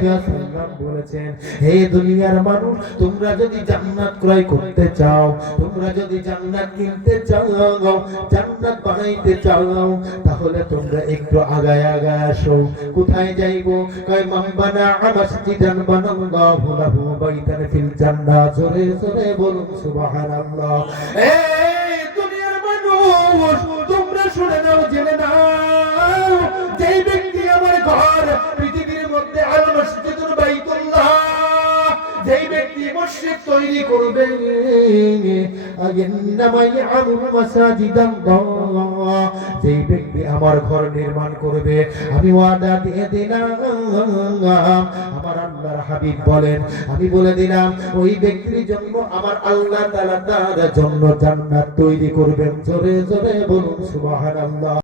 আলাইহি ওয়াসাল্লাম বলেছেন, হে দুনিয়ার মানুষ, তোমরা যদি জান্নাত ক্রয় করতে চাও, তোমরা যদি জান্নাত কিনতে চাও, জান্নাত বানাইতে চাও, তাহলে তোমরা একটু আগায় আগায় আসো। কোথায় যাইবো? কয় মান বানা মাসজিদান বানাল্লাহু লাহু বাইতান ফিল জান্নাহ। জোরে জোরে বলুন সুবহানাল্লাহ। এই দুনিয়ার মানুষ, তোমরা শুনে নাও, জেনে নাও, যে ব্যক্তি আমার ঘর পৃথিবীর মধ্যে আল মসজিদুল বাইতুল্লাহ, যে ব্যক্তি মসজিদ তৈরি করবে, আইন্নামাই আমুল মাসাজিদাল্লাহ, যে ব্যক্তি আমার ঘর নির্মাণ করবে, আমি ওয়াদা দিয়ে দিলাম, আমার আল্লাহর হাবিব বলেন, আমি বলে দিলাম, ওই ব্যক্তির জন্য আমার আল্লাহ তাআলা তার জন্য জান্নাত তৈরি করবেন। জোরে জোরে বলুন সুবহানাল্লাহ।